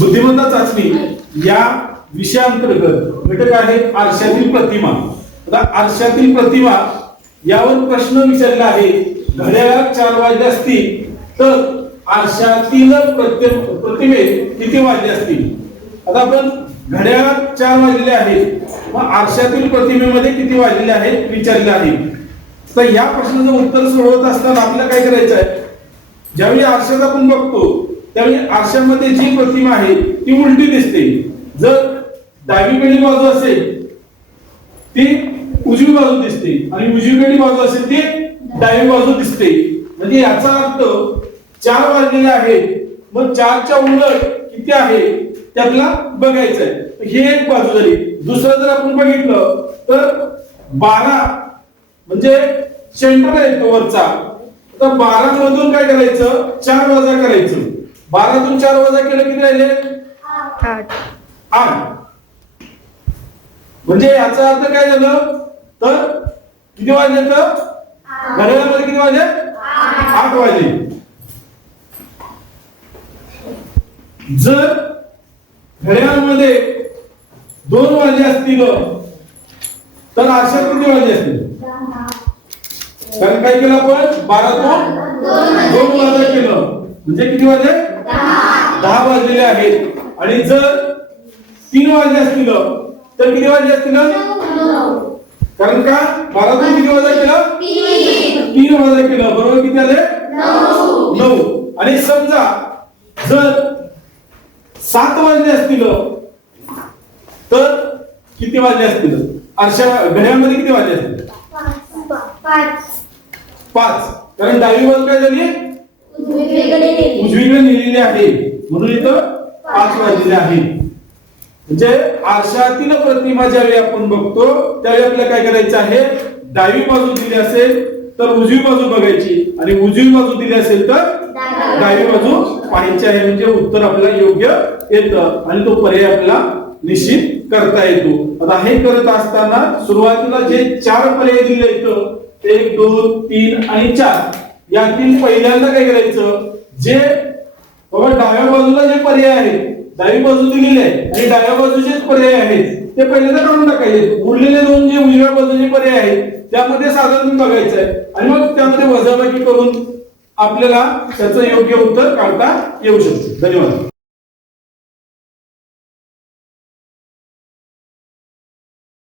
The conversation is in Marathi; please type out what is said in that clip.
बुद्धिमत्ता चाचणी या विषयांतर्गत घटक आहे आरशातील प्रतिमा आता आरशातील प्रतिमा यावर प्रश्न विचारला आहे घड्याळात चार वाजले असतील तर आरशातील प्रतिमे किती वाजले असतील आता आपण घड्याळात चार वाजले आहेत मग आरशातील प्रतिमेमध्ये किती वाजले आहेत विचारले आहे तर या प्रश्नाचं उत्तर सोडवत असताना आपल्याला काय करायचं आहे ज्यावेळी आरशात आपण बघतो त्यामुळे आरशामध्ये जी प्रतिमा आहे ती उलटी दिसते जर डावीकडील बाजू असेल ती उजवी बाजू दिसते आणि उजवीकडील बाजू असेल ती डावी बाजू दिसते म्हणजे याचा अर्थ चार वाजलेले आहेत मग चारच्या उलट किती आहे त्यातला बघायचं आहे हे एक बाजू झाली दुसरं जर आपण बघितलं तर बारा म्हणजे सेंटर आहे तो वरचा तर बारा मधून काय करायचं चार वजा करायचं बारातून चार वजा केलं किती राहिले आठ म्हणजे याचा अर्थ काय झालं तर किती वाजले तर घड्याळामध्ये किती वाजले आठ वाजले जर घड्याळामध्ये दोन वाजे असतील तर अशा किती वाजे असतील कारण काय केलं आपण बारा दोन दोन वाजा केलं म्हणजे किती वाजे दहा वाजलेले आहेत आणि जर तीन वाजले असतील तर किती वाजले असतील कारण का मला किती वाजा केलं तीन वाजा केलं बरोबर किती आले नऊ आणि समजा जर सात वाजले असतील तर किती वाजले असतील अशा घड्यामध्ये किती वाजले असतील पाच कारण डावी बाजू काय झाली उजवीकडे नेलेली आहे म्हणून इथं पाच वाजले आहे म्हणजे आरशातील प्रतिमा ज्यावेळी आपण बघतो त्यावेळी आपल्याला काय करायचं आहे डावी बाजू दिली असेल तर उजवी बाजू बघायची आणि उजवी बाजू दिली असेल तर डावी बाजू पाहायची आहे म्हणजे उत्तर आपल्याला योग्य येतं आणि तो पर्याय आपला निश्चित करता येतो आता हे करत असताना सुरुवातीला जे चार पर्याय दिले आहेत एक दोन तीन आणि चार यातील पहिल्यांदा काय करायचं जे आहे डावी बाजू दिलेली आहे आणि डाव्या बाजूचे पर्याय आहेत ते पहिल्यांदा काढून टाकायचे उरलेले दोन जे उजव्या बाजूचे पर्याय आहेत त्यामध्ये साधारण बघायचं आहे आणि मग त्यामध्ये वजाबाकी करून आपल्याला त्याचं योग्य उत्तर काढता येऊ शकतो धन्यवाद